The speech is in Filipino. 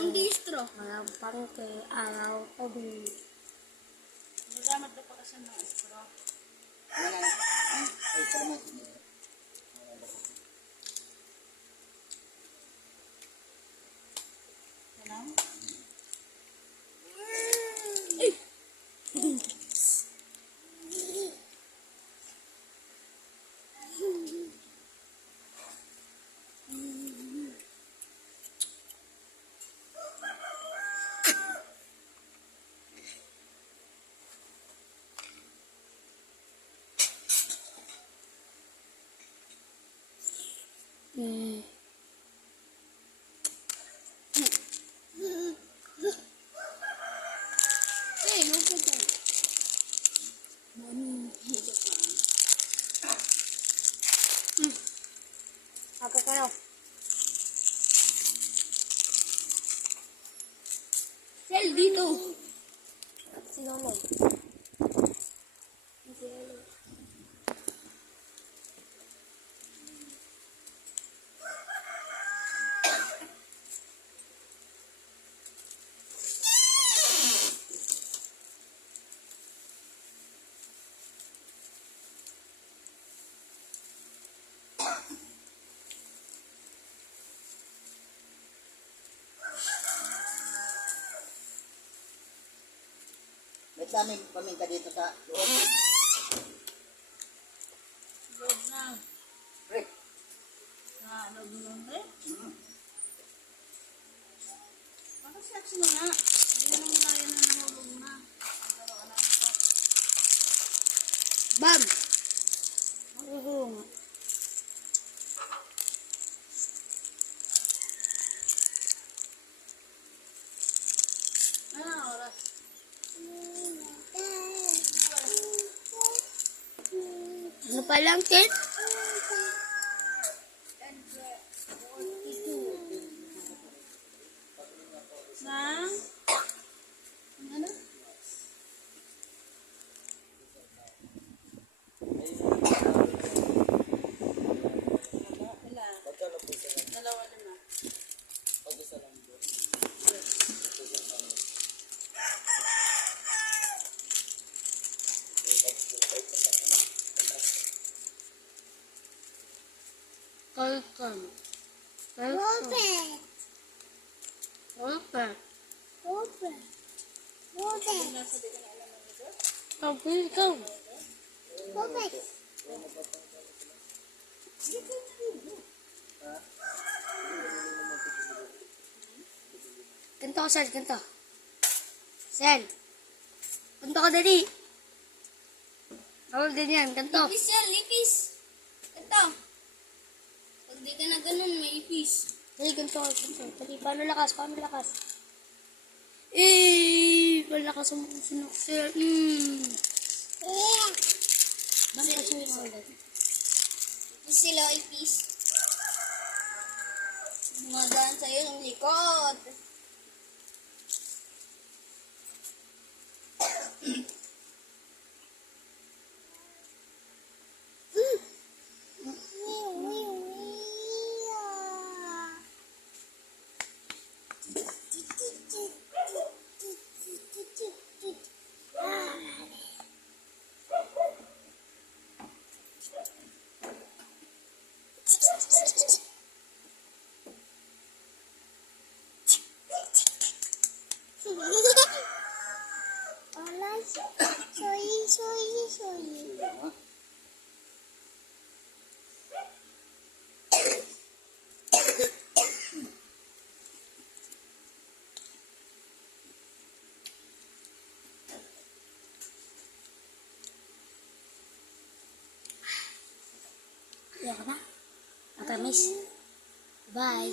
Hindi straw. Walang pangke, araw, tabi. Magamit na pa kasi ng straw. Ako ka raw. Sel, dito. Sino mo? May daming paminta dito sa loob. Loob na. Rick. Loob ng tre. Bakit sexy na nga? Hindi na naman tayo na nahulog na. Pagkaroon na ito. Bam! Maguhulong nga. Oras. Ano pa lang, Ken? Nang? Ano? Dalawa na. Pag-isa lang doon. Kalkan. Kalkan. Kalkan. Sabi ikaw. Ganto ko, Sel. Ganto. Sel. Ganto ko, dali. Awal din yan. Ganto. Ipis yan, ipis. Ito. Pag di ka na ganun, may ipis. Dali, ganto ko. Ganto. Dali, paano lakas? Paano lakas? Eh, malakas ang sinok, Sel. Bakit kasi yung ulit? Ipis sila, ipis. Mga daan sa'yo ng likod. Iya ka na? Matamis. Bye.